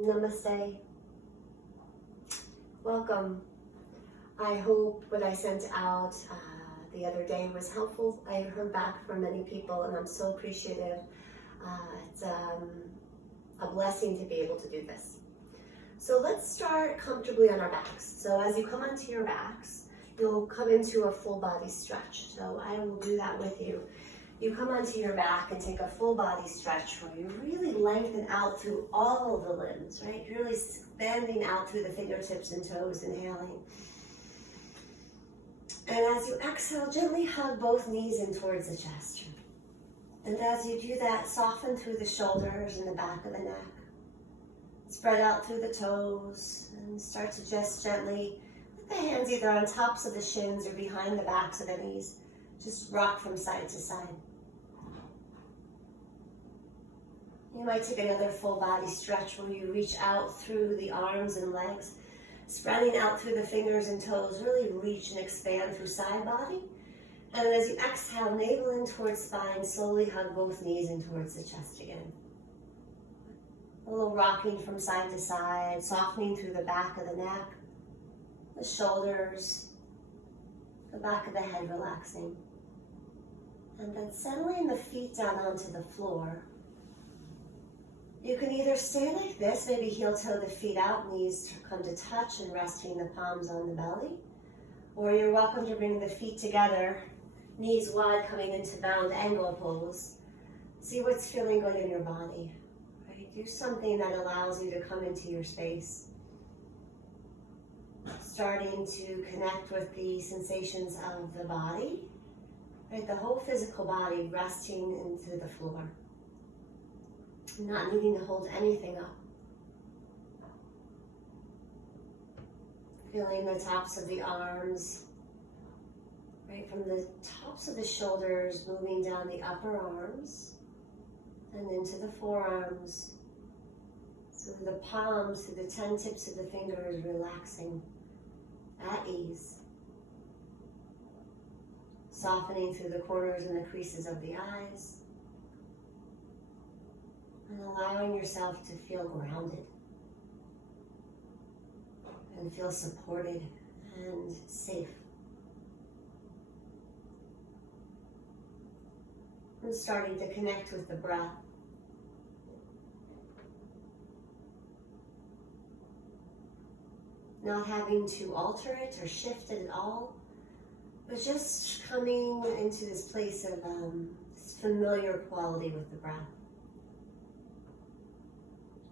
Namaste. Welcome. I hope what I sent out the other day was helpful. I heard back from many people and I'm so appreciative. It's a blessing to be able to do this. So let's start comfortably on our backs. So as you come onto your backs, you'll come into a full body stretch. So I will do that with you. You come onto your back and take a full body stretch where you really lengthen out through all of the limbs, right? You're really expanding out through the fingertips and toes, inhaling. And as you exhale, gently hug both knees in towards the chest. And as you do that, soften through the shoulders and the back of the neck. Spread out through the toes and start to just gently put the hands either on tops of the shins or behind the backs of the knees. Just rock from side to side. You might take another full body stretch where you reach out through the arms and legs, spreading out through the fingers and toes, really reach and expand through side body. And as you exhale, navel in towards spine, slowly hug both knees in towards the chest again. A little rocking from side to side, softening through the back of the neck, the shoulders, the back of the head relaxing. And then settling the feet down onto the floor. You can either stay like this, maybe heel toe the feet out, knees come to touch and resting the palms on the belly. Or you're welcome to bring the feet together, knees wide coming into bound angle pose. See what's feeling good in your body. Right? Do something that allows you to come into your space. Starting to connect with the sensations of the body. Right? The whole physical body resting into the floor. Not needing to hold anything up. Feeling the tops of the arms, right from the tops of the shoulders, moving down the upper arms and into the forearms. So the palms, through the 10 tips of the fingers, relaxing at ease. Softening through the corners and the creases of the eyes. And allowing yourself to feel grounded and feel supported and safe. And starting to connect with the breath. Not having to alter it or shift it at all, but just coming into this place of this familiar quality with the breath.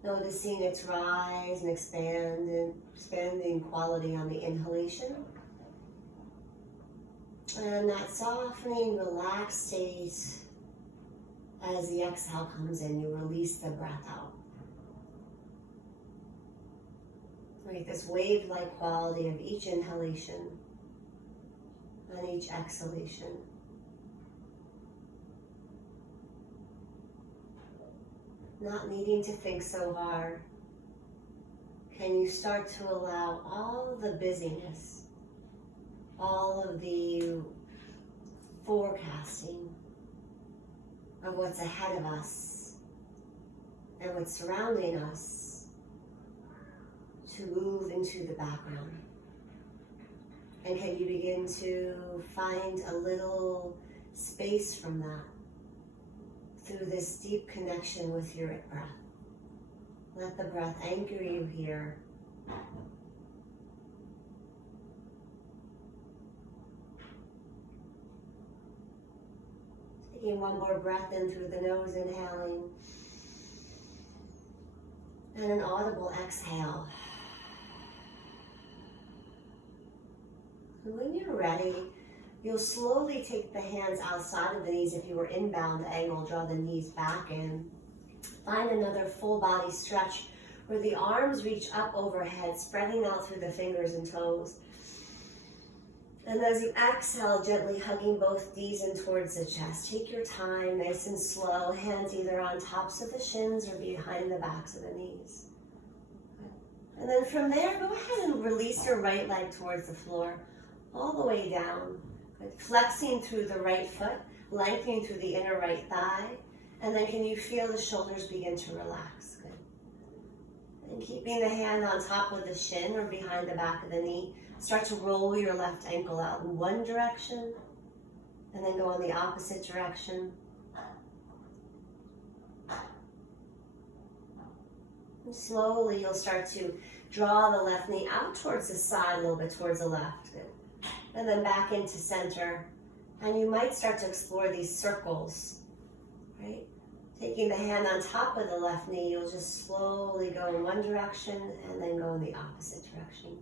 Noticing its rise and expanding quality on the inhalation. And that softening, relaxed state as the exhale comes in, you release the breath out. Right, this wave-like quality of each inhalation and each exhalation. Not needing to think so hard, can you start to allow all the busyness, all of the forecasting of what's ahead of us and what's surrounding us to move into the background? And can you begin to find a little space from that? Through this deep connection with your breath. Let the breath anchor you here. Taking one more breath in through the nose, inhaling. And an audible exhale. And when you're ready, you'll slowly take the hands outside of the knees. If you were in bound angle, draw the knees back in. Find another full body stretch where the arms reach up overhead, spreading out through the fingers and toes. And as you exhale, gently hugging both knees in towards the chest. Take your time, nice and slow, hands either on tops of the shins or behind the backs of the knees. And then from there, go ahead and release your right leg towards the floor, all the way down. Good. Flexing through the right foot, lengthening through the inner right thigh, and then can you feel the shoulders begin to relax? Good. And keeping the hand on top of the shin or behind the back of the knee, start to roll your left ankle out in one direction and then go in the opposite direction. And slowly you'll start to draw the left knee out towards the side a little bit, towards the left. Good. And then back into center. And you might start to explore these circles, right? Taking the hand on top of the left knee, you'll just slowly go in one direction and then go in the opposite direction.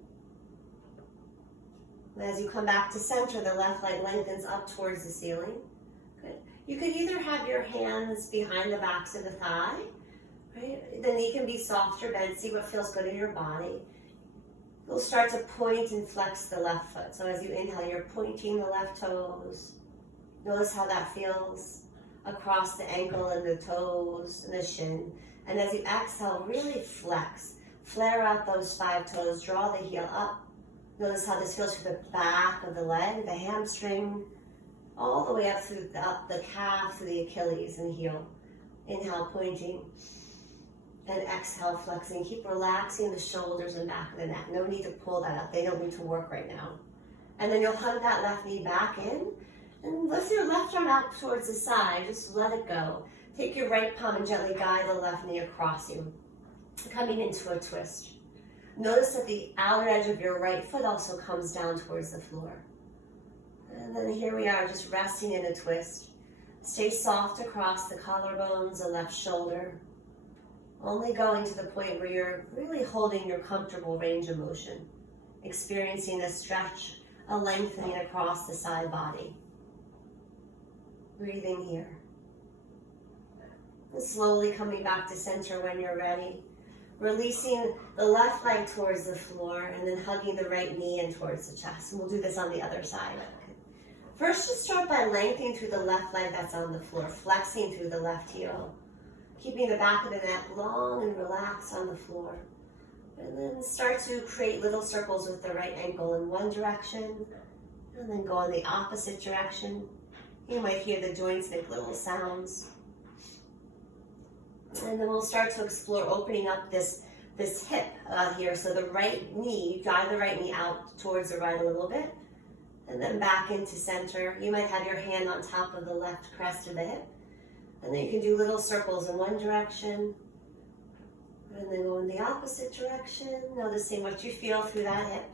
And as you come back to center, the left leg lengthens up towards the ceiling. Good. You could either have your hands behind the backs of the thigh, right? The knee can be soft or bent. See what feels good in your body. You'll start to point and flex the left foot. So as you inhale, you're pointing the left toes. Notice how that feels across the ankle and the toes and the shin. And as you exhale, really flex. Flare out those 5 toes, draw the heel up. Notice how this feels through the back of the leg, the hamstring, all the way up through the calf, through the Achilles and heel. Inhale, pointing. And exhale, flexing. Keep relaxing the shoulders and back of the neck. No need to pull that up. They don't need to work right now. And then you'll hug that left knee back in. And lift your left arm out towards the side. Just let it go. Take your right palm and gently guide the left knee across you, coming into a twist. Notice that the outer edge of your right foot also comes down towards the floor. And then here we are, just resting in a twist. Stay soft across the collarbones, the left shoulder. Only going to the point where you're really holding your comfortable range of motion. Experiencing a stretch, a lengthening across the side body. Breathing here. And slowly coming back to center when you're ready. Releasing the left leg towards the floor and then hugging the right knee in towards the chest. And we'll do this on the other side. First, just start by lengthening through the left leg that's on the floor, flexing through the left heel. Keeping the back of the neck long and relaxed on the floor. And then start to create little circles with the right ankle in one direction. And then go in the opposite direction. You might hear the joints make little sounds. And then we'll start to explore opening up this hip here. So the right knee, drive the right knee out towards the right a little bit. And then back into center. You might have your hand on top of the left crest of the hip. And then you can do little circles in one direction. And then go in the opposite direction. Noticing what you feel through that hip.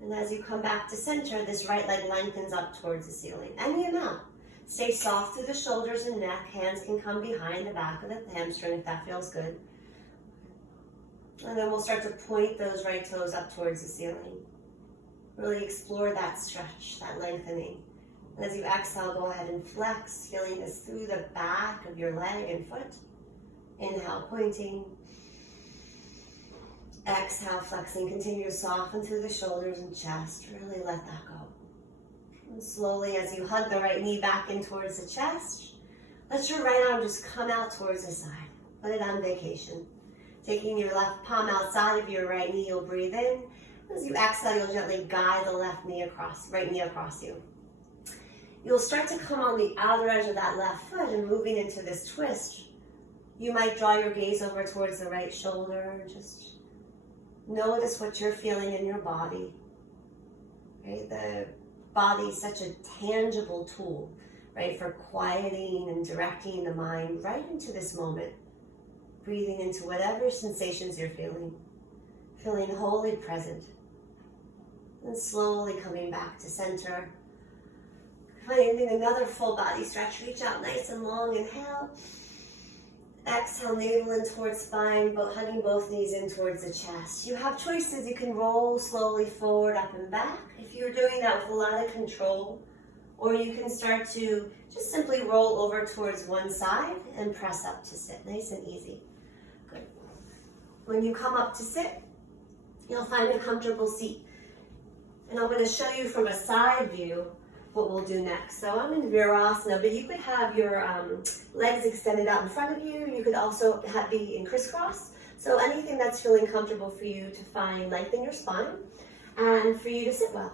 And as you come back to center, this right leg lengthens up towards the ceiling. Any amount. Stay soft through the shoulders and neck. Hands can come behind the back of the hamstring if that feels good. And then we'll start to point those right toes up towards the ceiling. Really explore that stretch, that lengthening. And as you exhale, go ahead and flex, feeling this through the back of your leg and foot. Inhale, pointing. Exhale, flexing. Continue to soften through the shoulders and chest. Really let that go. And slowly, as you hug the right knee back in towards the chest, let your right arm just come out towards the side. Put it on vacation. Taking your left palm outside of your right knee, you'll breathe in. As you exhale, you'll gently guide the left knee across, right knee across you. You'll start to come on the outer edge of that left foot and moving into this twist. You might draw your gaze over towards the right shoulder and just notice what you're feeling in your body. Right? The body is such a tangible tool, right, for quieting and directing the mind right into this moment. Breathing into whatever sensations you're feeling. Feeling wholly present. And slowly coming back to center. Finding another full body stretch. Reach out nice and long. Inhale. Exhale, navel in towards spine, hugging both knees in towards the chest. You have choices. You can roll slowly forward, up and back. If you're doing that with a lot of control, or you can start to just simply roll over towards one side and press up to sit. Nice and easy. Good. When you come up to sit, you'll find a comfortable seat. And I'm going to show you from a side view what we'll do next. So I'm in Virasana, but you could have your legs extended out in front of you. You could also be in crisscross. So anything that's feeling comfortable for you to find length in your spine and for you to sit well.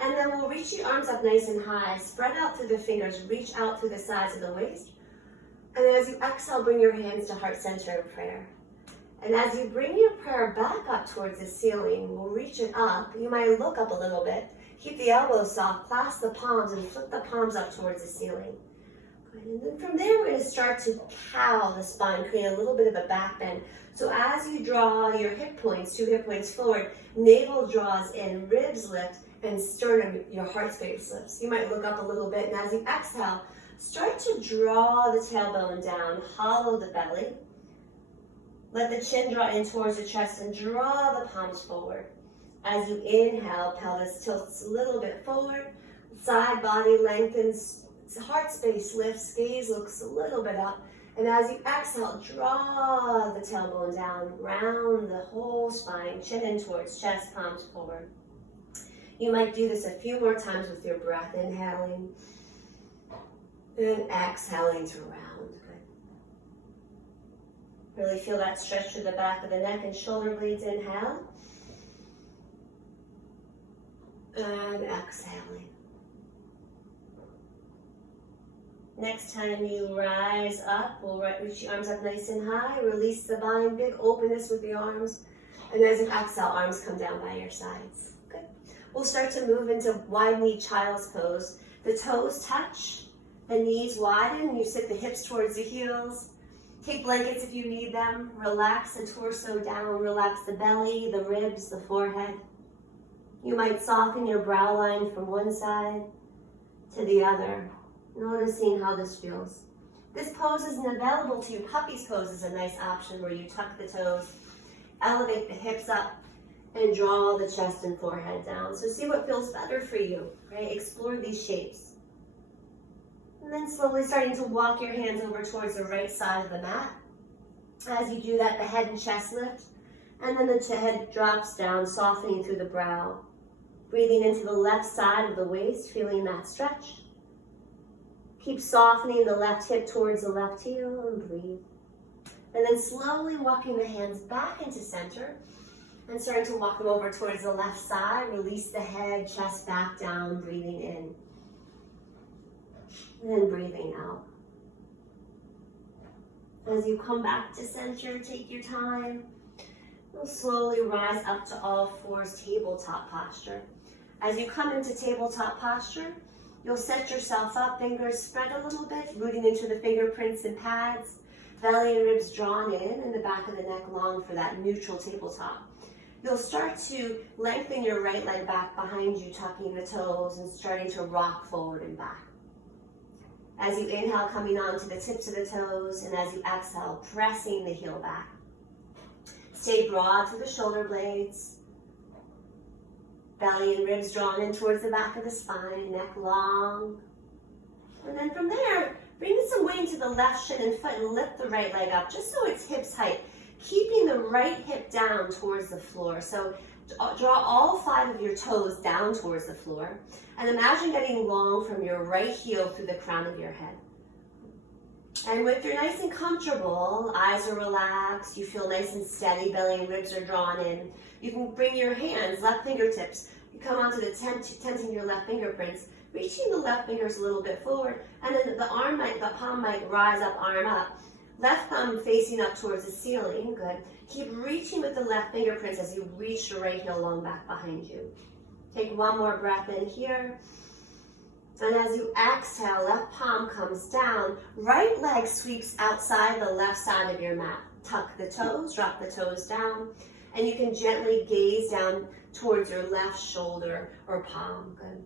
And then we'll reach your arms up nice and high. Spread out through the fingers. Reach out through the sides of the waist. And then as you exhale, bring your hands to heart center in prayer. And as you bring your prayer back up towards the ceiling, we'll reach it up. You might look up a little bit. Keep the elbows soft, clasp the palms, and flip the palms up towards the ceiling. Good. And then from there, we're going to start to cow the spine, create a little bit of a back bend. So as you draw your hip points, 2 hip points forward, navel draws in, ribs lift, and sternum, your heart space lifts. You might look up a little bit, and as you exhale, start to draw the tailbone down, hollow the belly. Let the chin draw in towards the chest and draw the palms forward. As you inhale, pelvis tilts a little bit forward, side body lengthens, heart space lifts, gaze looks a little bit up. And as you exhale, draw the tailbone down, round the whole spine, chin in towards chest, palms forward. You might do this a few more times with your breath, inhaling and exhaling to round. Really feel that stretch through the back of the neck and shoulder blades. Inhale. And exhaling. Next time you rise up, we'll reach the arms up nice and high. Release the bind, big openness with the arms. And as you exhale, arms come down by your sides. Good. We'll start to move into wide knee child's pose. The toes touch, the knees widen. You sit the hips towards the heels. Take blankets if you need them. Relax the torso down. Relax the belly, the ribs, the forehead. You might soften your brow line from one side to the other, noticing how this feels. This pose isn't available to you. Puppy's pose is a nice option where you tuck the toes, elevate the hips up, and draw the chest and forehead down. So see what feels better for you, right? Explore these shapes. And then slowly starting to walk your hands over towards the right side of the mat. As you do that, the head and chest lift, and then the head drops down, softening through the brow. Breathing into the left side of the waist, feeling that stretch. Keep softening the left hip towards the left heel and breathe. And then slowly walking the hands back into center and starting to walk them over towards the left side. Release the head, chest back down, breathing in. And then breathing out. As you come back to center, take your time. You'll slowly rise up to all fours, tabletop posture. As you come into tabletop posture, you'll set yourself up, fingers spread a little bit, rooting into the fingerprints and pads, belly and ribs drawn in, and the back of the neck long for that neutral tabletop. You'll start to lengthen your right leg back behind you, tucking the toes and starting to rock forward and back. As you inhale, coming onto the tips of the toes, and as you exhale, pressing the heel back. Stay broad through the shoulder blades. Belly and ribs drawn in towards the back of the spine, neck long. And then from there, bring some weight into the left shin and foot and lift the right leg up, just so it's hips height. Keeping the right hip down towards the floor. So draw all 5 of your toes down towards the floor. And imagine getting long from your right heel through the crown of your head. And if you're nice and comfortable, eyes are relaxed, you feel nice and steady, belly and ribs are drawn in, you can bring your hands, left fingertips, you come onto the tenting your left fingerprints, reaching the left fingers a little bit forward, and then the palm might rise up, arm up. Left thumb facing up towards the ceiling, good. Keep reaching with the left fingerprints as you reach your right heel long back behind you. Take one more breath in here. And as you exhale, left palm comes down, right leg sweeps outside the left side of your mat. Tuck the toes, drop the toes down, and you can gently gaze down towards your left shoulder or palm, good.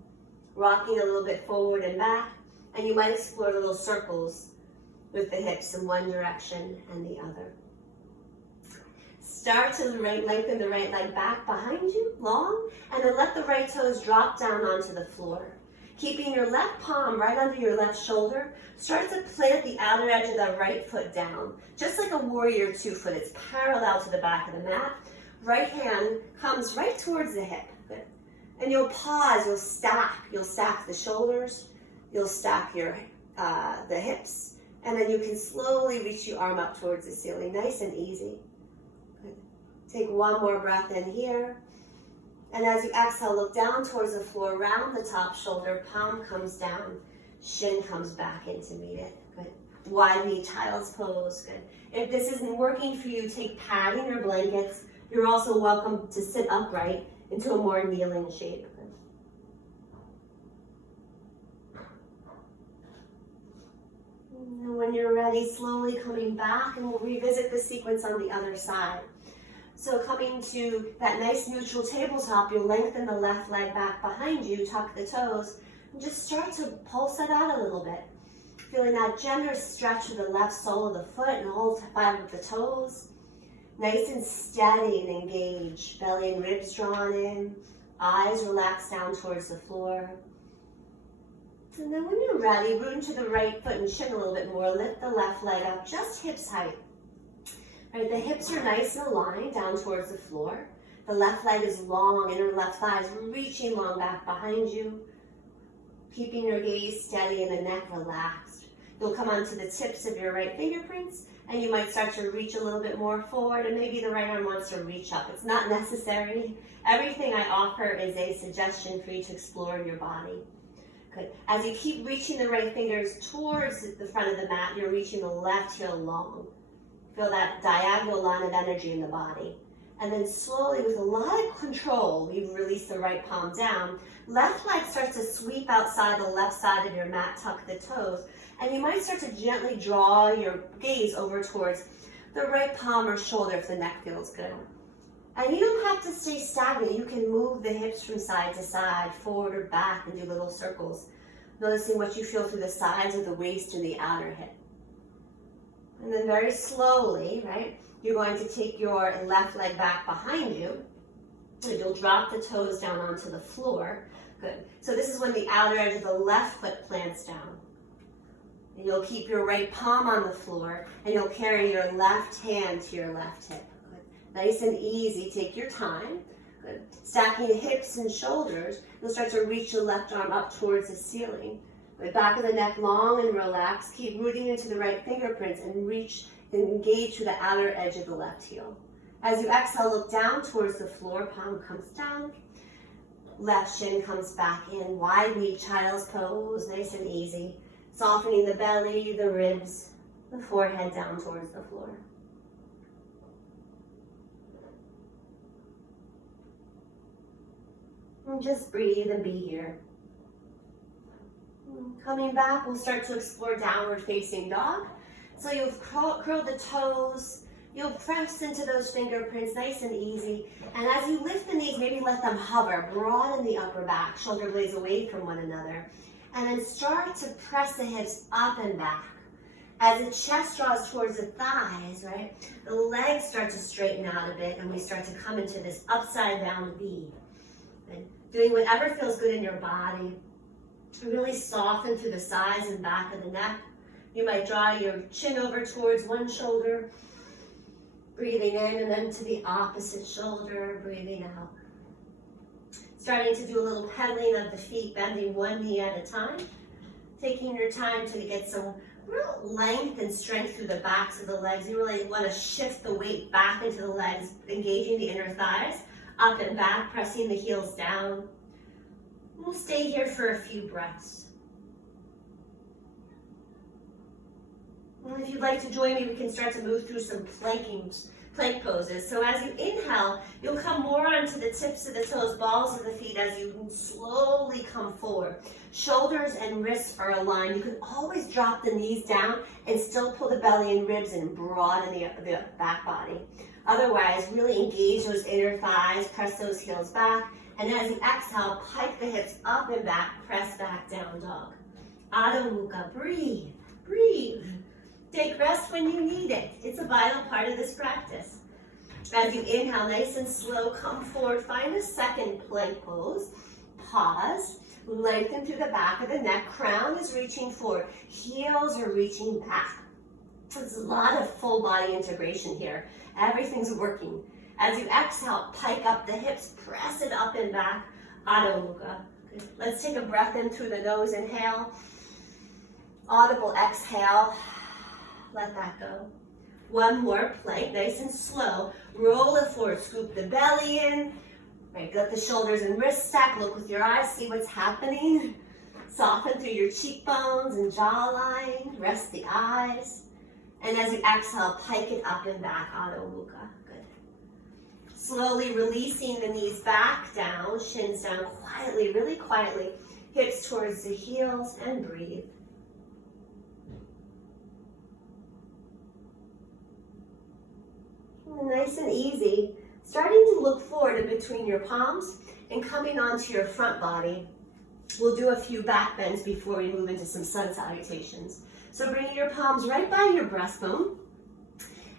Rocking a little bit forward and back, and you might explore little circles with the hips in one direction and the other. Start to lengthen the right leg back behind you, long, and then let the right toes drop down onto the floor. Keeping your left palm right under your left shoulder, start to plant the outer edge of the right foot down, just like a warrior 2 foot. It's parallel to the back of the mat. Right hand comes right towards the hip. Good. And you'll pause, you'll stack the shoulders, you'll stack your the hips, and then you can slowly reach your arm up towards the ceiling, nice and easy. Good. Take one more breath in here. And as you exhale, look down towards the floor, round the top shoulder, palm comes down, shin comes back in to meet it. Good. Wide V, child's pose. Good. If this isn't working for you, take padding or blankets. You're also welcome to sit upright into a more kneeling shape. And when you're ready, slowly coming back, and we'll revisit the sequence on the other side. So coming to that nice neutral tabletop, you'll lengthen the left leg back behind you, tuck the toes, and just start to pulse it out a little bit. Feeling that generous stretch of the left sole of the foot and hold 5 of the toes. Nice and steady and engaged. Belly and ribs drawn in. Eyes relaxed down towards the floor. And then when you're ready, root into the right foot and shin a little bit more. Lift the left leg up, just hips height. Right, the hips are nice and aligned down towards the floor. The left leg is long, inner left thigh is reaching long back behind you. Keeping your gaze steady and the neck relaxed. You'll come onto the tips of your right fingerprints, and you might start to reach a little bit more forward, and maybe the right arm wants to reach up. It's not necessary. Everything I offer is a suggestion for you to explore in your body. Good. As you keep reaching the right fingers towards the front of the mat, you're reaching the left heel long. Feel that diagonal line of energy in the body. And then slowly, with a lot of control, you release the right palm down. Left leg starts to sweep outside the left side of your mat, tuck the toes. And you might start to gently draw your gaze over towards the right palm or shoulder if the neck feels good. And you don't have to stay stagnant. You can move the hips from side to side, forward or back, and do little circles. Noticing what you feel through the sides of the waist and the outer hip. And then very slowly, right, you're going to take your left leg back behind you. And you'll drop the toes down onto the floor. Good. So this is when the outer edge of the left foot plants down. And you'll keep your right palm on the floor, and you'll carry your left hand to your left hip. Good. Nice and easy. Take your time. Good. Stacking the hips and shoulders, you'll start to reach the left arm up towards the ceiling. Good. Back of the neck long and relaxed. Keep rooting into the right fingerprints and reach and engage to the outer edge of the left heel. As you exhale, look down towards the floor. Palm comes down. Left shin comes back in. Wide V, child's pose. Nice and easy. Softening the belly, the ribs, the forehead down towards the floor. And just breathe and be here. Coming back, we'll start to explore downward facing dog. So you'll curl the toes, you'll press into those fingerprints, nice and easy. And as you lift the knees, maybe let them hover, broaden the upper back, shoulder blades away from one another. And then start to press the hips up and back. As the chest draws towards the thighs, right, the legs start to straighten out a bit, and we start to come into this upside down V. And doing whatever feels good in your body. Really soften through the sides and back of the neck. You might draw your chin over towards one shoulder, breathing in, and then to the opposite shoulder, breathing out. Starting to do a little pedaling of the feet, bending one knee at a time. Taking your time to get some real length and strength through the backs of the legs. You really want to shift the weight back into the legs, engaging the inner thighs, up and back, pressing the heels down. We'll stay here for a few breaths. And if you'd like to join me, we can start to move through some plank poses. So as you inhale, you'll come more onto the tips of the toes, balls of the feet as you slowly come forward. Shoulders and wrists are aligned. You can always drop the knees down and still pull the belly and ribs and broaden the back body. Otherwise, really engage those inner thighs, press those heels back, and as you exhale, pike the hips up and back, press back down dog. Adho Mukha, breathe, breathe. Take rest when you need it. It's a vital part of this practice. As you inhale, nice and slow, come forward. Find a second plank pose. Pause. Lengthen through the back of the neck. Crown is reaching forward. Heels are reaching back. There's a lot of full body integration here. Everything's working. As you exhale, pike up the hips. Press it up and back. Adho Mukha. Good. Let's take a breath in through the nose. Inhale. Audible exhale. Let that go. One more plank, nice and slow. Roll it forward, scoop the belly in. Right, let the shoulders and wrists stack. Look with your eyes, see what's happening. Soften through your cheekbones and jawline. Rest the eyes. And as you exhale, pike it up and back, Adho Mukha. Good. Slowly releasing the knees back down, shins down quietly, really quietly. Hips towards the heels and breathe. Nice and easy. Starting to look forward in between your palms and coming onto your front body. We'll do a few back bends before we move into some sun salutations. So bringing your palms right by your breastbone.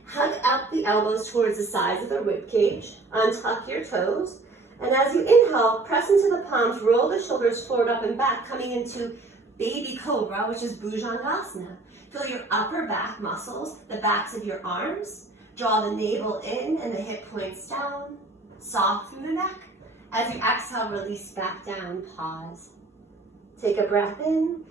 Hug out the elbows towards the sides of the rib cage. Untuck your toes. And as you inhale, press into the palms, roll the shoulders forward, up and back, coming into baby cobra, which is Bhujangasana. Feel your upper back muscles, the backs of your arms. Draw the navel in and the hip points down. Soft through the neck. As you exhale, release back down, pause. Take a breath in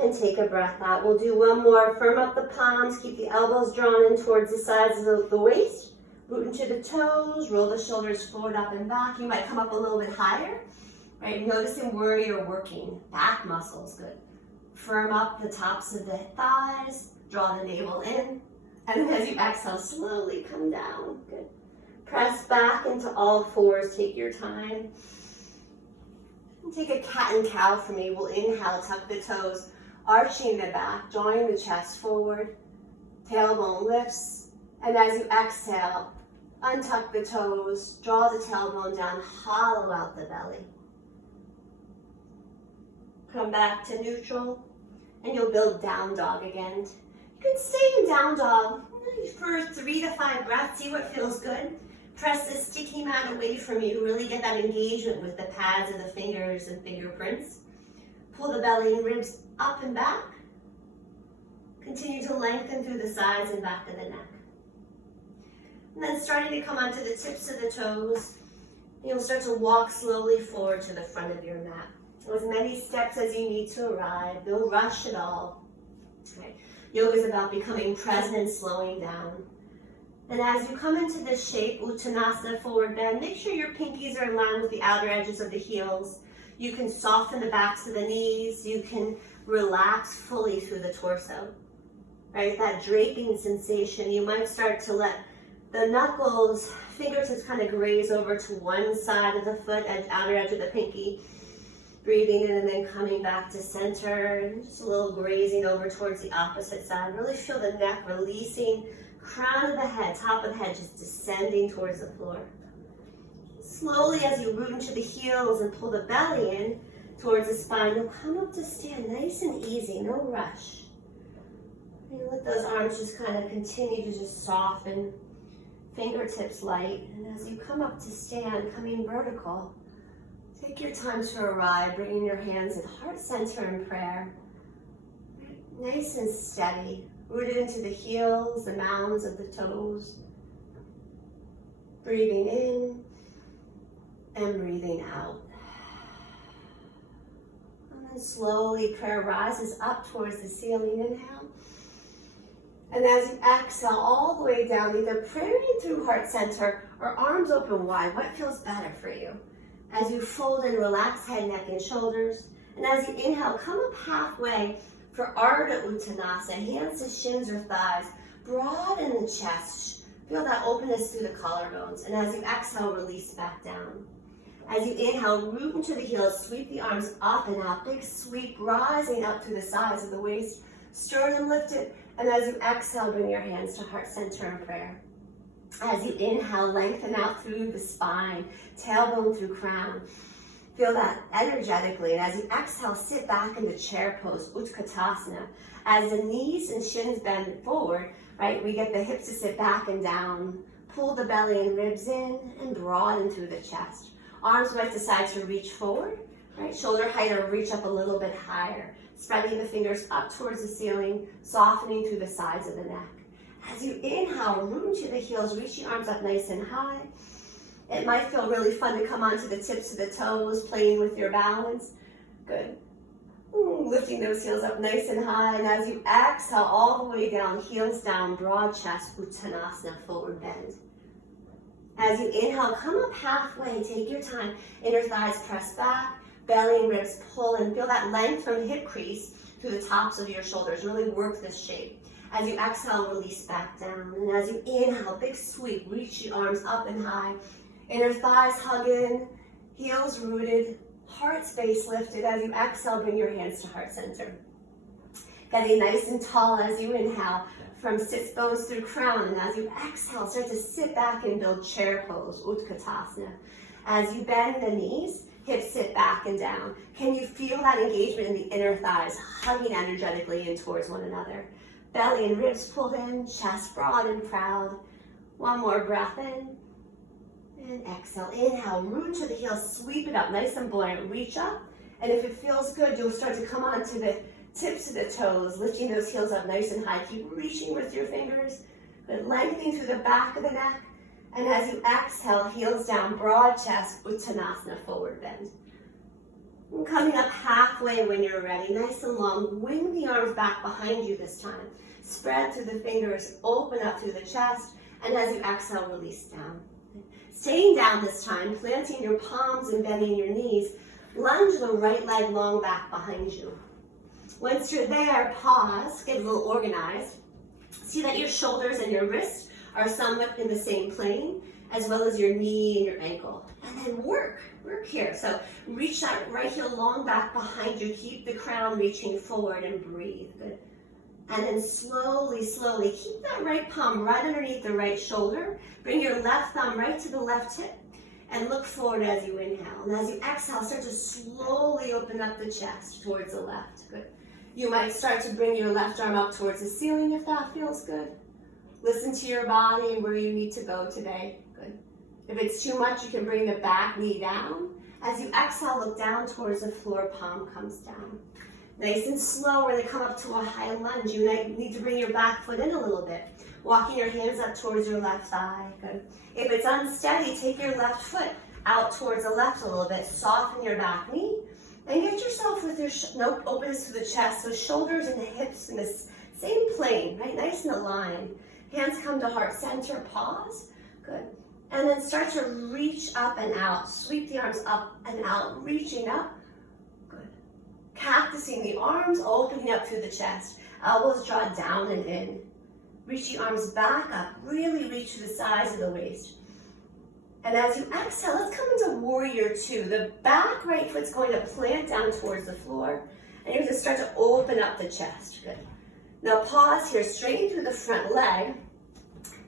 and take a breath out. We'll do one more. Firm up the palms, keep the elbows drawn in towards the sides of the waist. Root into the toes, roll the shoulders forward, up and back. You might come up a little bit higher, right? Noticing where you're working. Back muscles, good. Firm up the tops of the thighs, draw the navel in. And then as you exhale, slowly come down. Good. Press back into all fours. Take your time. And take a cat and cow for me. We'll inhale, tuck the toes, arching the back, drawing the chest forward. Tailbone lifts. And as you exhale, untuck the toes, draw the tailbone down, hollow out the belly. Come back to neutral, and you'll build down dog again. You can stay in down dog for 3 to 5 breaths. See what feels good. Press the sticky mat away from you. Really get that engagement with the pads of the fingers and fingerprints. Pull the belly and ribs up and back. Continue to lengthen through the sides and back of the neck. And then starting to come onto the tips of the toes, you'll start to walk slowly forward to the front of your mat. As many steps as you need to arrive. No rush at all. Okay. Yoga is about becoming present and slowing down. And as you come into this shape, Uttanasana, forward bend, make sure your pinkies are in line with the outer edges of the heels. You can soften the backs of the knees. You can relax fully through the torso. Right, that draping sensation. You might start to let the knuckles, fingertips kind of graze over to one side of the foot, outer edge of the pinky. Breathing in and then coming back to center, and just a little grazing over towards the opposite side. Really feel the neck releasing, crown of the head, top of the head just descending towards the floor. Slowly as you root into the heels and pull the belly in towards the spine, you'll come up to stand nice and easy, no rush. And let those arms just kind of continue to just soften, fingertips light. And as you come up to stand, coming vertical, take your time to arrive, bringing your hands at heart center in prayer. Nice and steady, rooted into the heels, the mounds of the toes. Breathing in and breathing out. And then slowly prayer rises up towards the ceiling. Inhale. And as you exhale all the way down, either praying through heart center or arms open wide, what feels better for you? As you fold and relax head, neck, and shoulders. And as you inhale, come up halfway for Ardha Uttanasana, hands to shins or thighs. Broaden the chest. Feel that openness through the collarbones. And as you exhale, release back down. As you inhale, root into the heels, sweep the arms up and out. Big sweep, rising up through the sides of the waist. Sternum lifted. And as you exhale, bring your hands to heart center in prayer. As you inhale, lengthen out through the spine, tailbone through crown. Feel that energetically. And as you exhale, sit back in the chair pose, Utkatasana. As the knees and shins bend forward, right, we get the hips to sit back and down. Pull the belly and ribs in and broaden through the chest. Arms might decide to reach forward, right? Shoulder height or reach up a little bit higher. Spreading the fingers up towards the ceiling, softening through the sides of the neck. As you inhale, root into the heels, reach the arms up nice and high. It might feel really fun to come onto the tips of the toes, playing with your balance. Good. Lifting those heels up nice and high. And as you exhale, all the way down, heels down, broad chest, Uttanasana, forward bend. As you inhale, come up halfway, take your time. Inner thighs press back, Belly and ribs pull in. Feel that length from the hip crease to the tops of your shoulders. Really work this shape. As you exhale, release back down. And as you inhale, big sweep, reach the arms up and high. Inner thighs hug in, heels rooted, heart space lifted. As you exhale, bring your hands to heart center. Getting nice and tall as you inhale, from sits bones through crown. And as you exhale, start to sit back and build chair pose, Utkatasana. As you bend the knees, hips sit back and down. Can you feel that engagement in the inner thighs, hugging energetically in towards one another? Belly and ribs pulled in, chest broad and proud. One more breath in. And exhale. Inhale, root to the heels, sweep it up, nice and buoyant. Reach up. And if it feels good, you'll start to come onto the tips of the toes, lifting those heels up nice and high. Keep reaching with your fingers. Good. Lengthening through the back of the neck. And as you exhale, heels down, broad chest, Uttanasana, forward bend. And coming up halfway when you're ready, nice and long, wing the arms back behind you this time. Spread through the fingers, open up through the chest, and as you exhale, release down. Staying down this time, planting your palms and bending your knees, lunge the right leg long back behind you. Once you're there, pause, get a little organized. See that your shoulders and your wrists are somewhat in the same plane, as well as your knee and your ankle. And then work here. So reach that right heel long back behind you. Keep the crown reaching forward and breathe. Good. And then slowly, slowly, keep that right palm right underneath the right shoulder. Bring your left thumb right to the left hip and look forward as you inhale. And as you exhale, start to slowly open up the chest towards the left. Good. You might start to bring your left arm up towards the ceiling if that feels good. Listen to your body and where you need to go today. Good. If it's too much, you can bring the back knee down. As you exhale, look down towards the floor, palm comes down. Nice and slow, we're gonna come up to a high lunge. You might need to bring your back foot in a little bit. Walking your hands up towards your left thigh. Good. If it's unsteady, take your left foot out towards the left a little bit. Soften your back knee. And get yourself with your openness to the chest. So shoulders and the hips in the same plane, right? Nice and aligned. Hands come to heart center, pause. Good. And then start to reach up and out. Sweep the arms up and out, reaching up. Good. Cactusing the arms, opening up through the chest. Elbows draw down and in. Reach the arms back up. Really reach to the sides of the waist. And as you exhale, let's come into warrior two. The back right foot's going to plant down towards the floor. And you're going to start to open up the chest. Good. Now pause here, straighten through the front leg.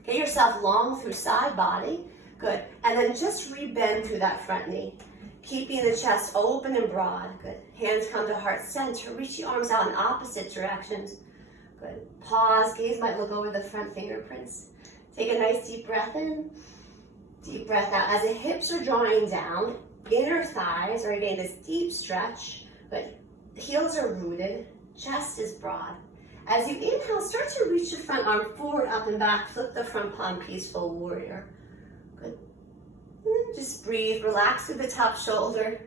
Get yourself long through side body. Good. And then just rebend through that front knee. Keeping the chest open and broad. Good. Hands come to heart center. Reach the arms out in opposite directions. Good. Pause. Gaze might look over the front fingerprints. Take a nice deep breath in. Deep breath out. As the hips are drawing down, inner thighs are getting this deep stretch. Good. Heels are rooted. Chest is broad. As you inhale, start to reach the front arm forward, up and back. Flip the front palm, peaceful warrior. Good. And then just breathe. Relax through the top shoulder.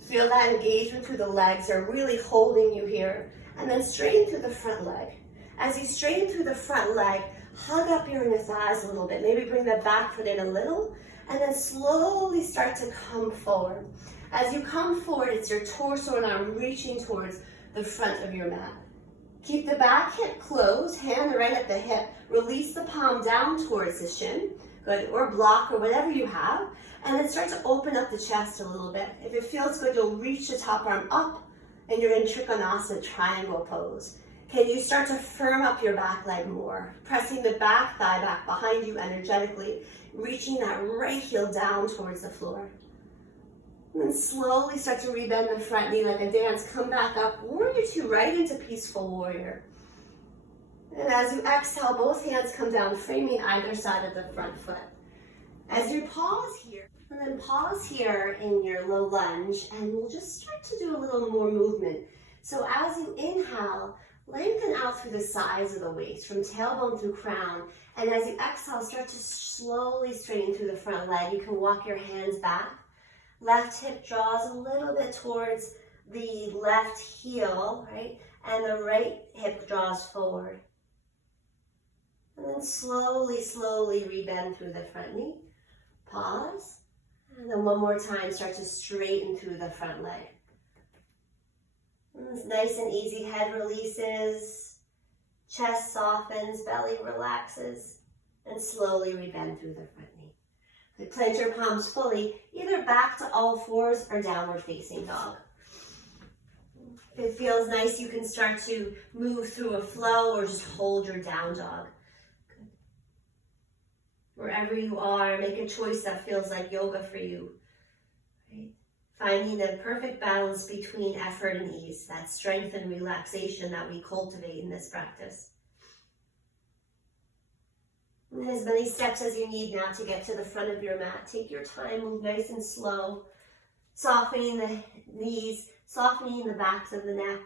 Feel that engagement through the legs are really holding you here. And then straighten through the front leg. As you straighten through the front leg, hug up your inner thighs a little bit. Maybe bring the back foot in a little. And then slowly start to come forward. As you come forward, it's your torso and arm reaching towards the front of your mat. Keep the back hip closed, hand right at the hip. Release the palm down towards the shin. Good, or block or whatever you have. And then start to open up the chest a little bit. If it feels good, you'll reach the top arm up and you're in Trikonasana, triangle pose. Can you start to firm up your back leg more? Pressing the back thigh back behind you energetically, reaching that right heel down towards the floor. And then slowly start to rebend the front knee like a dance. Come back up, warrior two, right into peaceful warrior. And as you exhale, both hands come down, framing either side of the front foot. As you pause here, and then pause here in your low lunge, and we'll just start to do a little more movement. So as you inhale, lengthen out through the sides of the waist, from tailbone through crown. And as you exhale, start to slowly straighten through the front leg. You can walk your hands back. Left hip draws a little bit towards the left heel, right? And the right hip draws forward. And then slowly, slowly rebend through the front knee. Pause. And then one more time, start to straighten through the front leg. It's nice and easy. Head releases, chest softens, belly relaxes, and slowly we bend through the front knee. Good. Plant your palms fully, either back to all fours or downward facing dog. If it feels nice, you can start to move through a flow or just hold your down dog. Good. Wherever you are, make a choice that feels like yoga for you. Right? Finding the perfect balance between effort and ease, that strength and relaxation that we cultivate in this practice. And as many steps as you need now to get to the front of your mat. Take your time, move nice and slow, softening the knees, softening the backs of the neck,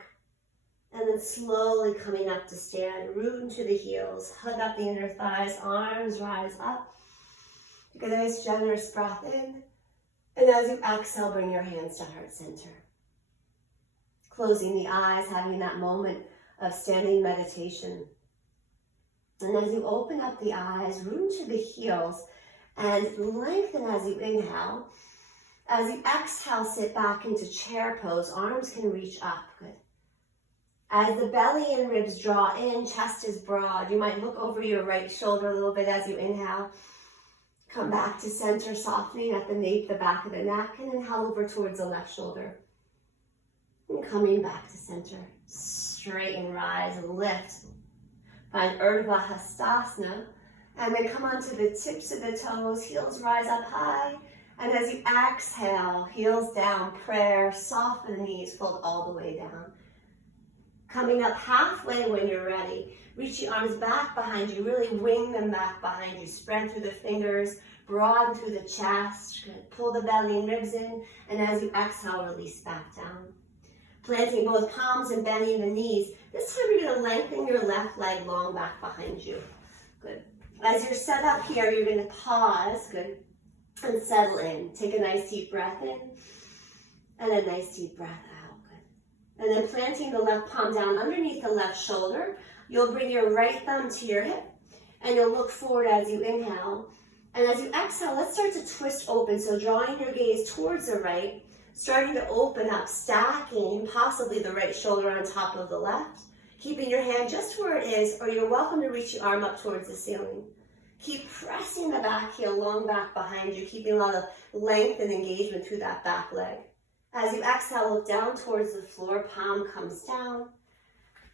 and then slowly coming up to stand, root into the heels, hug up the inner thighs, arms rise up. Take a nice generous breath in, and as you exhale, bring your hands to heart center. Closing the eyes, having that moment of standing meditation. And as you open up the eyes, root into the heels, and lengthen as you inhale. As you exhale, sit back into chair pose. Arms can reach up. Good. As the belly and ribs draw in, chest is broad. You might look over your right shoulder a little bit as you inhale. Come back to center, softening at the nape, the back of the neck, and inhale over towards the left shoulder. And coming back to center. Straighten, rise, and lift. Find Urdhva Hastasana. And then come onto the tips of the toes, heels rise up high. And as you exhale, heels down, prayer, soften the knees, fold all the way down. Coming up halfway when you're ready, reach the arms back behind you, really wing them back behind you. Spread through the fingers, broaden through the chest, pull the belly and ribs in, and as you exhale, release back down. Planting both palms and bending the knees. This time you're gonna lengthen your left leg long back behind you. Good. As you're set up here, you're gonna pause, good, and settle in. Take a nice deep breath in, and a nice deep breath out, good. And then planting the left palm down underneath the left shoulder, you'll bring your right thumb to your hip, and you'll look forward as you inhale. And as you exhale, let's start to twist open. So drawing your gaze towards the right, starting to open up, stacking possibly the right shoulder on top of the left, keeping your hand just where it is, or you're welcome to reach the arm up towards the ceiling. Keep pressing the back heel long back behind you, keeping a lot of length and engagement through that back leg. As you exhale, look down towards the floor, palm comes down.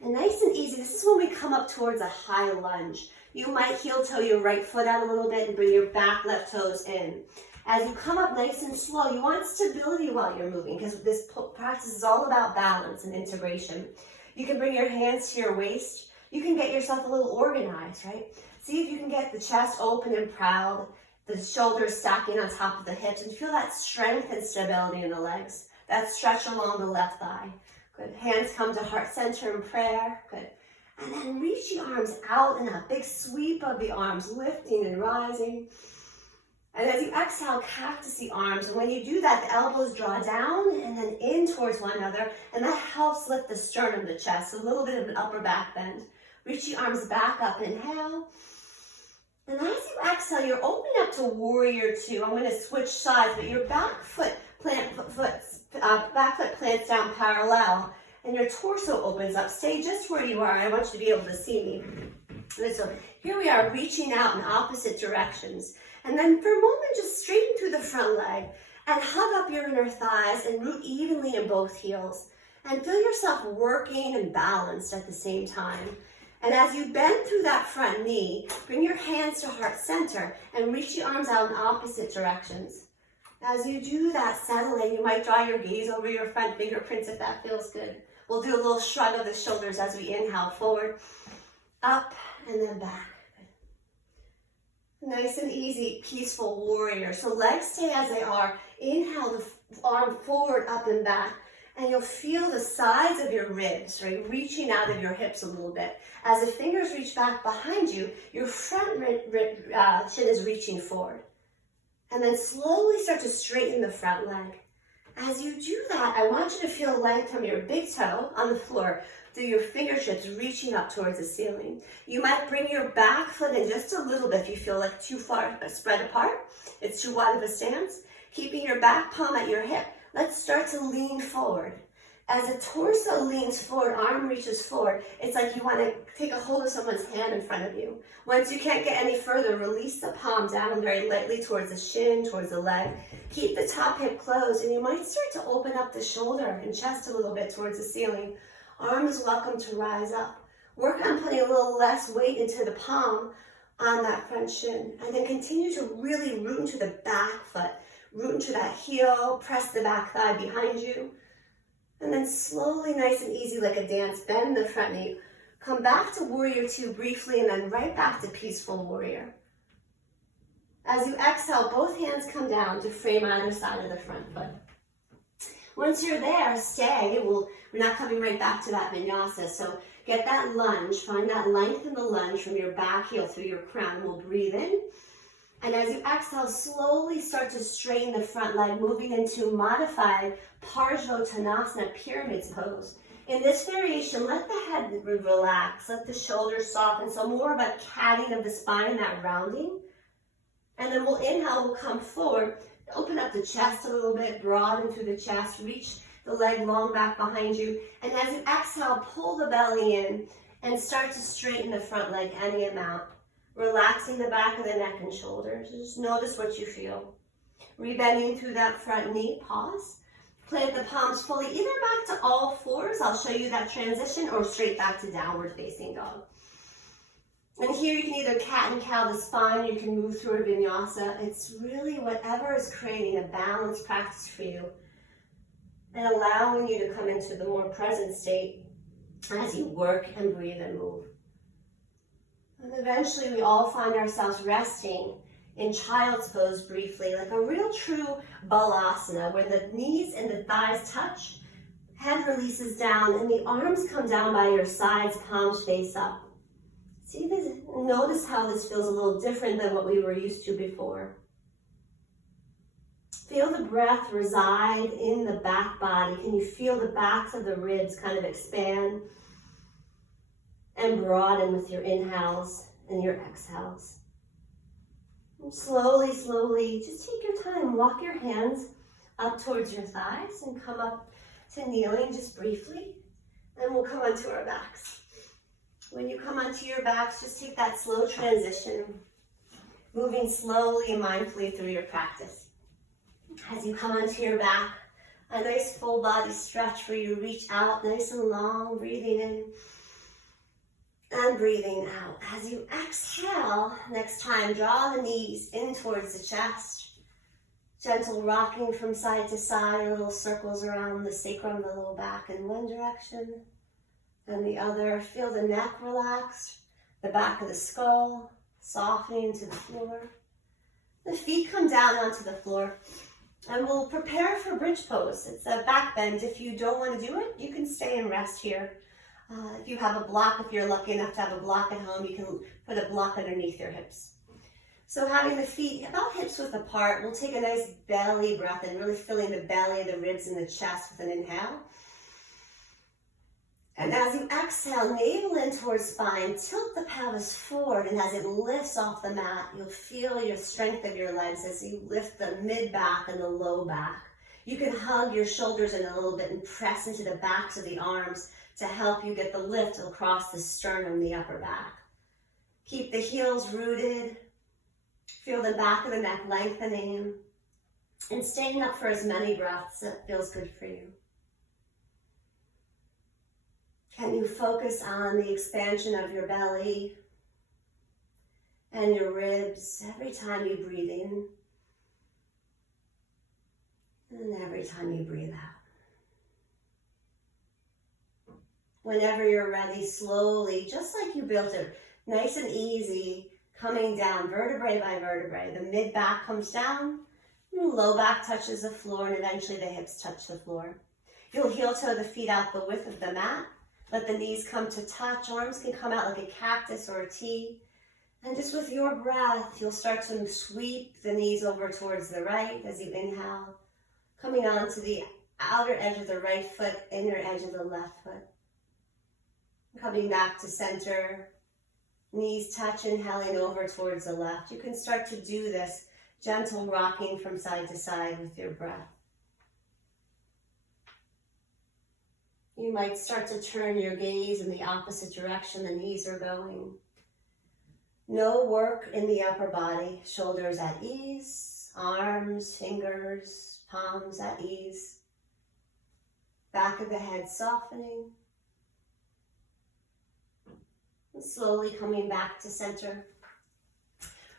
And nice and easy, this is when we come up towards a high lunge. You might heel toe your right foot out a little bit and bring your back left toes in. As you come up nice and slow, you want stability while you're moving because this practice is all about balance and integration. You can bring your hands to your waist. You can get yourself a little organized, right? See if you can get the chest open and proud, the shoulders stacking on top of the hips, and feel that strength and stability in the legs. That stretch along the left thigh. Good. Hands come to heart center in prayer. Good. And then reach the arms out in a big sweep of the arms, lifting and rising. And as you exhale, cactus the arms. And when you do that, the elbows draw down and then in towards one another. And that helps lift the sternum, the chest. A little bit of an upper back bend. Reach the arms back up, inhale. And as you exhale, you're opening up to warrior two. I'm going to switch sides, but your back foot plants down parallel, and your torso opens up. Stay just where you are. I want you to be able to see me. And so here we are, reaching out in opposite directions. And then for a moment, just straighten through the front leg and hug up your inner thighs and root evenly in both heels. And feel yourself working and balanced at the same time. And as you bend through that front knee, bring your hands to heart center and reach the arms out in opposite directions. As you do that, settle in. You might draw your gaze over your front fingerprints if that feels good. We'll do a little shrug of the shoulders as we inhale forward, up, and then back. Nice and easy, peaceful warrior. So legs stay as they are. Inhale the arm forward, up, and back. And you'll feel the sides of your ribs, right, reaching out of your hips a little bit. As the fingers reach back behind you, your front chin is reaching forward. And then slowly start to straighten the front leg. As you do that, I want you to feel length from your big toe on the floor through your fingertips reaching up towards the ceiling. You might bring your back foot in just a little bit if you feel like too far spread apart. It's too wide of a stance. Keeping your back palm at your hip. Let's start to lean forward. As the torso leans forward, arm reaches forward, it's like you want to take a hold of someone's hand in front of you. Once you can't get any further, release the palm down very lightly towards the shin, towards the leg. Keep the top hip closed, and you might start to open up the shoulder and chest a little bit towards the ceiling. Arm is welcome to rise up. Work on putting a little less weight into the palm on that front shin, and then continue to really root into the back foot. Root into that heel, press the back thigh behind you. And then slowly, nice and easy, like a dance, bend the front knee. Come back to warrior two briefly, and then right back to peaceful warrior. As you exhale, both hands come down to frame either side of the front foot. Once you're there, stay. We're not coming right back to that vinyasa, so get that lunge. Find that length in the lunge from your back heel through your crown. We'll breathe in. And as you exhale, slowly start to straighten the front leg, moving into modified Parsvottanasana, pyramid pose. In this variation, let the head relax, let the shoulders soften, so more of a catting of the spine, that rounding. And then we'll inhale, we'll come forward, open up the chest a little bit, broaden through the chest, reach the leg long back behind you. And as you exhale, pull the belly in and start to straighten the front leg any amount. Relaxing the back of the neck and shoulders. Just notice what you feel. Rebending through that front knee, pause. Plant the palms fully, either back to all fours, I'll show you that transition, or straight back to downward facing dog. And here you can either cat and cow the spine, or you can move through a vinyasa. It's really whatever is creating a balanced practice for you and allowing you to come into the more present state as you work and breathe and move. And eventually we all find ourselves resting in child's pose briefly, like a real true balasana, where the knees and the thighs touch, head releases down, and the arms come down by your sides, palms face up. See this? Notice how this feels a little different than what we were used to before. Feel the breath reside in the back body. Can you feel the backs of the ribs kind of expand and broaden with your inhales and your exhales? And slowly, slowly, just take your time. Walk your hands up towards your thighs and come up to kneeling just briefly. And we'll come onto our backs. When you come onto your backs, just take that slow transition, moving slowly and mindfully through your practice. As you come onto your back, a nice full body stretch where you reach out nice and long, breathing in and breathing out. As you exhale, next time, draw the knees in towards the chest. Gentle rocking from side to side, little circles around the sacrum, the low back in one direction and the other. Feel the neck relaxed, the back of the skull softening to the floor. The feet come down onto the floor, and we'll prepare for bridge pose. It's a back bend. If you don't want to do it, you can stay and rest here. If you have a block, if you're lucky enough to have a block at home, you can put a block underneath your hips. So having the feet about hips width apart, we'll take a nice belly breath in, really filling the belly, the ribs, and the chest with an inhale. And as you exhale, navel in towards spine, tilt the pelvis forward, and as it lifts off the mat, you'll feel your strength of your legs as you lift the mid-back and the low back. You can hug your shoulders in a little bit and press into the backs of the arms to help you get the lift across the sternum, the upper back. Keep the heels rooted. Feel the back of the neck lengthening. And staying up for as many breaths that feels good for you. Can you focus on the expansion of your belly and your ribs every time you breathe in and every time you breathe out? Whenever you're ready, slowly, just like you built it, nice and easy, coming down vertebrae by vertebrae. The mid-back comes down, the low back touches the floor, and eventually the hips touch the floor. You'll heel toe the feet out the width of the mat. Let the knees come to touch. Arms can come out like a cactus or a T. And just with your breath, you'll start to sweep the knees over towards the right as you inhale, coming on to the outer edge of the right foot, inner edge of the left foot. Coming back to center, knees touch, inhaling over towards the left. You can start to do this gentle rocking from side to side with your breath. You might start to turn your gaze in the opposite direction the knees are going. No work in the upper body, shoulders at ease, arms, fingers, palms at ease. Back of the head softening. And slowly coming back to center.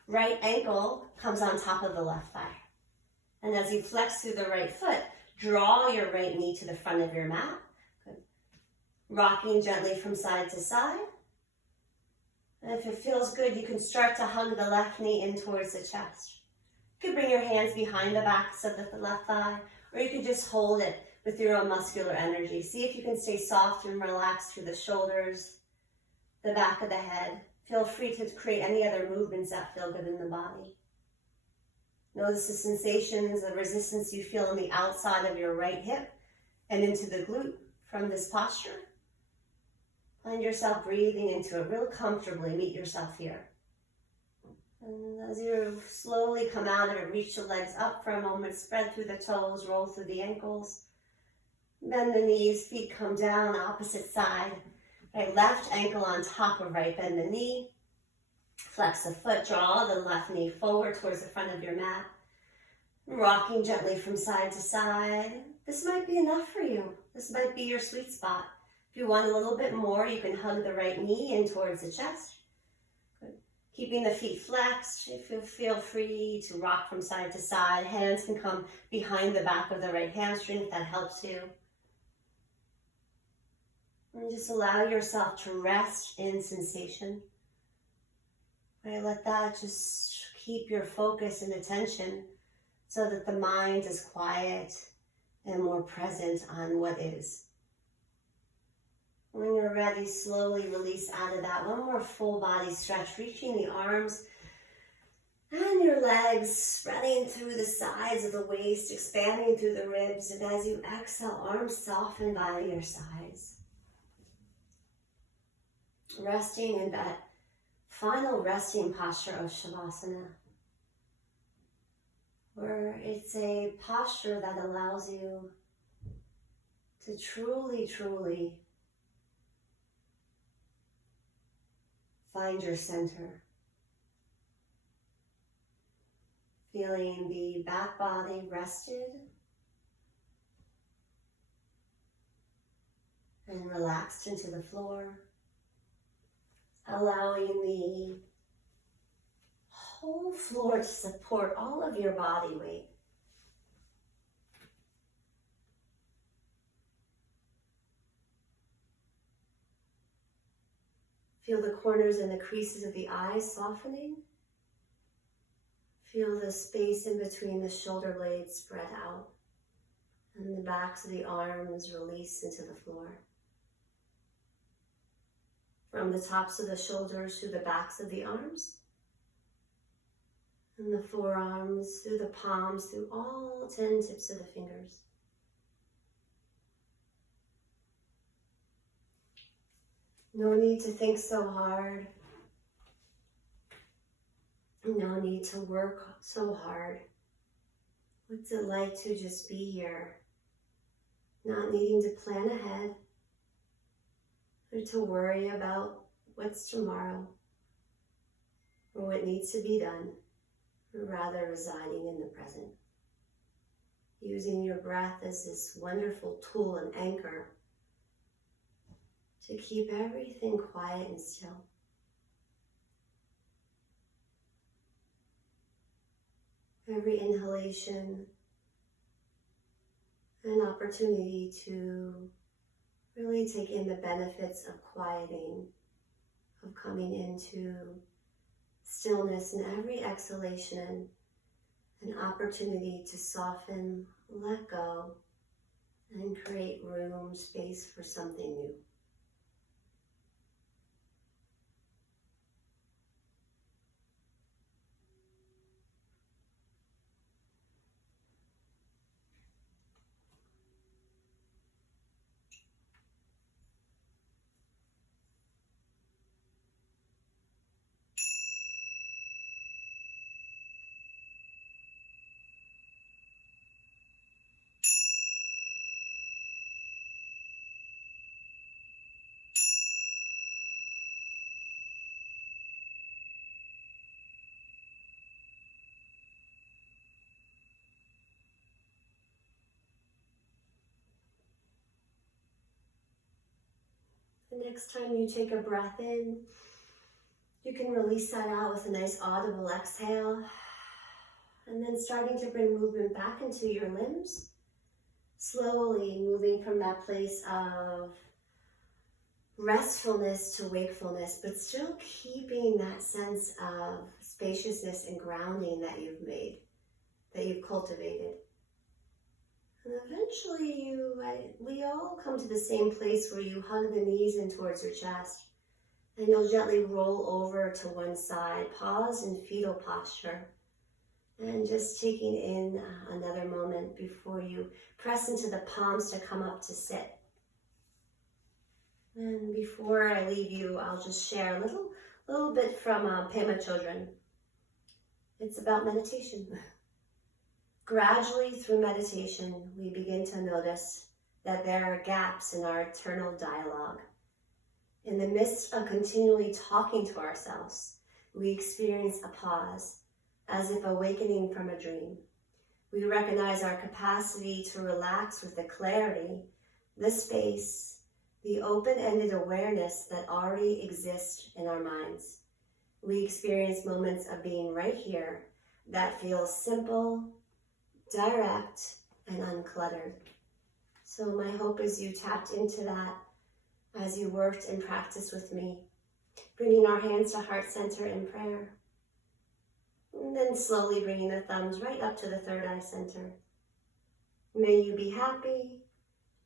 Right ankle comes on top of the left thigh. And as you flex through the right foot, draw your right knee to the front of your mat. Good. Rocking gently from side to side. And if it feels good, you can start to hug the left knee in towards the chest. You could bring your hands behind the backs of the left thigh, or you could just hold it with your own muscular energy. See if you can stay soft and relaxed through the shoulders, the back of the head. Feel free to create any other movements that feel good in the body. Notice the sensations, the resistance you feel on the outside of your right hip and into the glute from this posture. Find yourself breathing into it real comfortably. Meet yourself here. And as you slowly come out of it, reach the legs up for a moment, spread through the toes, roll through the ankles. Bend the knees, feet come down, opposite side. Right, left ankle on top of right, bend the knee. Flex the foot, draw the left knee forward towards the front of your mat. Rocking gently from side to side. This might be enough for you. This might be your sweet spot. If you want a little bit more, you can hug the right knee in towards the chest. Good. Keeping the feet flexed, if you feel free to rock from side to side. Hands can come behind the back of the right hamstring if that helps you. And just allow yourself to rest in sensation. Right, let that just keep your focus and attention so that the mind is quiet and more present on what is. When you're ready, slowly release out of that. One more full body stretch, reaching the arms and your legs, spreading through the sides of the waist, expanding through the ribs. And as you exhale, arms soften by your sides. Resting in that final resting posture of Shavasana, where it's a posture that allows you to truly, truly find your center. Feeling the back body rested and relaxed into the floor. Allowing the whole floor to support all of your body weight. Feel the corners and the creases of the eyes softening. Feel the space in between the shoulder blades spread out and the backs of the arms release into the floor. From the tops of the shoulders to the backs of the arms, and the forearms, through the palms, through all 10 tips of the fingers. No need to think so hard. No need to work so hard. What's it like to just be here? Not needing to plan ahead or to worry about what's tomorrow or what needs to be done, or rather residing in the present. Using your breath as this wonderful tool and anchor to keep everything quiet and still. Every inhalation, an opportunity to really take in the benefits of quieting, of coming into stillness, and every exhalation, an opportunity to soften, let go, and create room, space for something new. The next time you take a breath in, you can release that out with a nice audible exhale. And then starting to bring movement back into your limbs. Slowly moving from that place of restfulness to wakefulness, but still keeping that sense of spaciousness and grounding that you've made, that you've cultivated. And eventually we all come to the same place where you hug the knees in towards your chest, and you'll gently roll over to one side, pause in fetal posture, and just taking in another moment before you press into the palms to come up to sit. And before I leave you, I'll just share a little bit from Pema Children. It's about meditation. Gradually through meditation, we begin to notice that there are gaps in our internal dialogue. In the midst of continually talking to ourselves, we experience a pause, as if awakening from a dream. We recognize our capacity to relax with the clarity, the space, the open-ended awareness that already exists in our minds. We experience moments of being right here that feel simple, direct, and uncluttered. So my hope is you tapped into that as you worked and practiced with me, bringing our hands to heart center in prayer. And then slowly bringing the thumbs right up to the third eye center. May you be happy.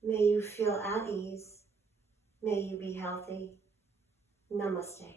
May you feel at ease. May you be healthy. Namaste.